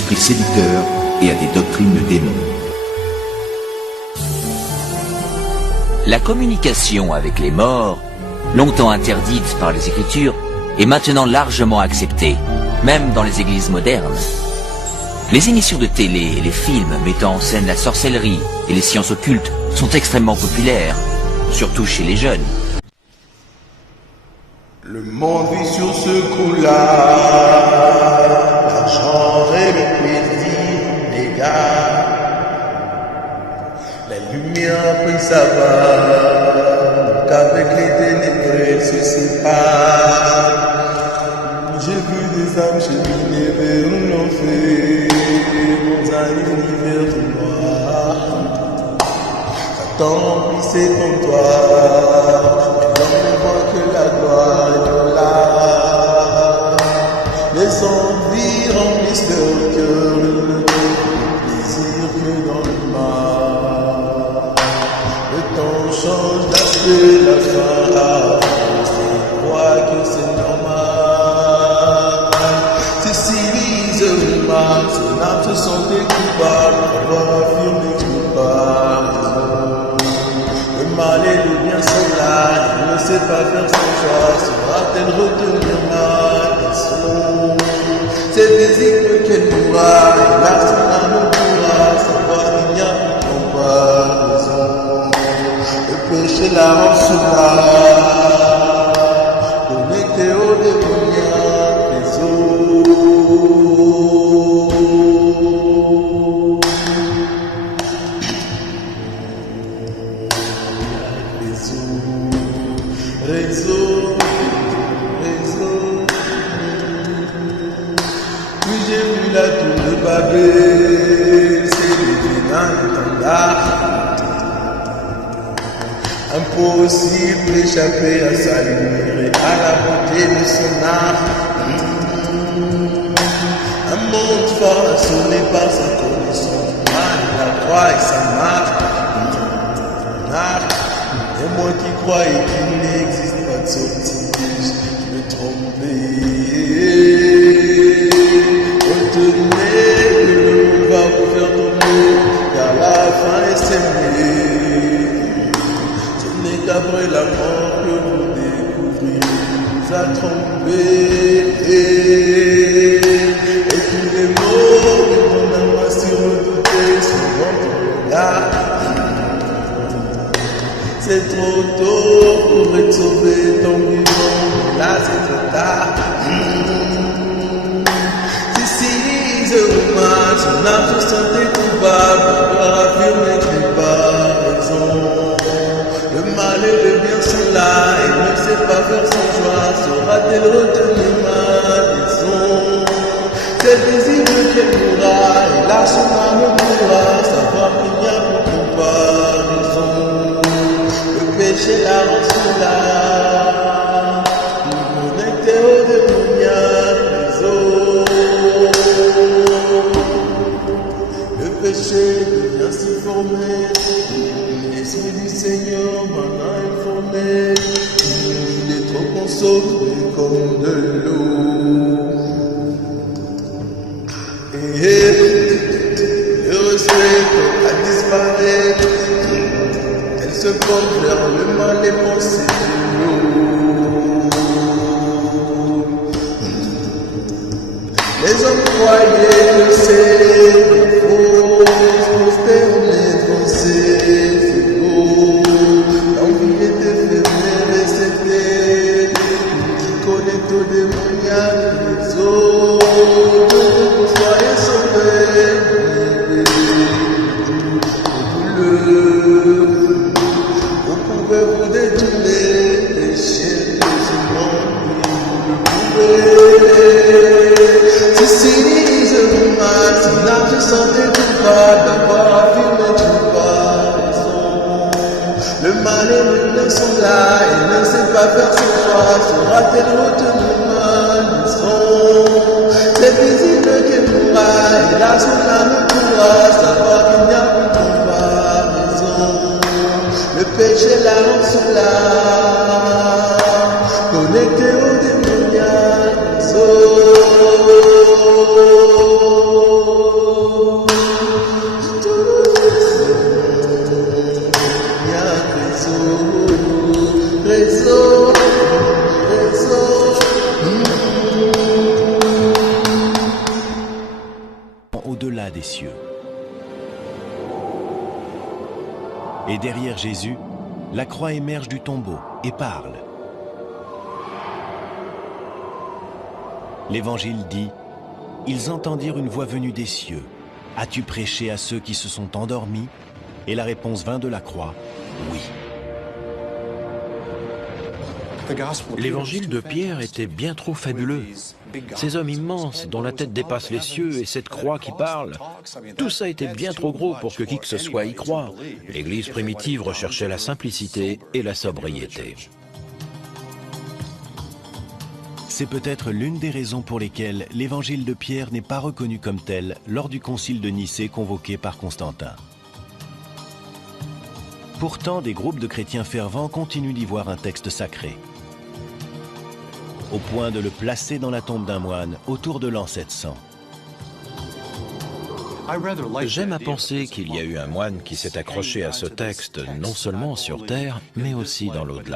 esprits séducteurs et à des doctrines de démons. La communication avec les morts, longtemps interdite par les Écritures, est maintenant largement acceptée, même dans les églises modernes. Les émissions de télé et les films mettant en scène la sorcellerie et les sciences occultes sont extrêmement populaires, surtout chez les jeunes. Le monde vit sur ce coup-là, l'argent et le plaisir, les gars. La lumière a pris sa part, qu'avec les ténèbres elle se sépare. J'ai vu des âmes cheminer vers l'enfer, dans un univers tout noir. Satan remplissait ton toit, et l'homme ne voit que la gloire est de là. Les envies remplissent leur cœur, ils ne trouvent de plaisir que dans le mal. Le temps change d'aspect, la fin avance, ils croient que c'est normal. C'est civilisé le mal, son âme se sentait coupable, avoir affirmé coupable. Le mal et le bien sont là, il ne sait pas faire son choix, saura-t-elle retenir ma leçon? C'est visible qu'elle mourra, et là son âme pourra savoir qu'il n'y a plus de comparaison. Le péché la rend souveraine, connecté au démoniaque réseau. Réseau. Puis j'ai vu la tour de Babel, c'est le vénin d'étendard. Impossible d'échapper à sa lumière et à la beauté de son art. Un monde façonné par sa connaissance du mal, la croix et sa marque. Et moi qui croyais qu'il n'existe pas de sortie, je me trompais. Retenez que le monde va vous faire tomber, car la fin est scellée. Ce n'est qu'après la mort que vous découvrirez, vous a trompé. Et tous les mots que ton âme a si redouté sont dans ton regard. C'est trop tôt pour être sauvé, ton vivant, là c'est trop tard. Si civilisé ou mal, son âme se sentait coupable, d'avoir affirmé qu'il n'est pas raison. Le mal et le bien sont là, et ne sait pas faire son choix, saura-t-elle retenir ma leçon? C'est visible qu'elle mourra, et là son âme pourra savoir qu'il n'y a plus de comparaison. Péché la rend là, nous connectés au démoniaque réseau. Le péché devient si formé, l'esprit du Seigneur m'en a informé. Il est trop consommé comme de l'eau. Et le respect a disparu. Se porte vers le mal et pensées de l'eau. Les hommes croyaient que c'est faux, postés en les pensées, c'est beau. L'envie était fermée et c'était qui connecte au démoniaque les autres. Soyez sauvés, vous détourner les chiens de ce monde, vous pouvez. Si civilisé vous mal, son âme se sentait coupable d'avoir affirmé comparaison. Le mal et le bien sont là, il ne sait pas faire son choix, saura-t-elle retenir ma leçon? C'est visible qu'elle mourra, et là son âme pourra savoir qu'il n'y a plus de comparaison. Le péché la rend sous là, connecté au démoniaque réseau. au-delà des cieux. Et derrière Jésus, la croix émerge du tombeau et parle. L'Évangile dit « Ils entendirent une voix venue des cieux. As-tu prêché à ceux qui se sont endormis ?» Et la réponse vint de la croix « Oui ». L'évangile de Pierre était bien trop fabuleux. Ces hommes immenses dont la tête dépasse les cieux et cette croix qui parle, tout ça était bien trop gros pour que qui que ce soit y croie. L'Église primitive recherchait la simplicité et la sobriété. C'est peut-être l'une des raisons pour lesquelles l'évangile de Pierre n'est pas reconnu comme tel lors du concile de Nicée convoqué par Constantin. Pourtant, des groupes de chrétiens fervents continuent d'y voir un texte sacré, au point de le placer dans la tombe d'un moine autour de l'an 700. J'aime à penser qu'il y a eu un moine qui s'est accroché à ce texte non seulement sur terre, mais aussi dans l'au-delà.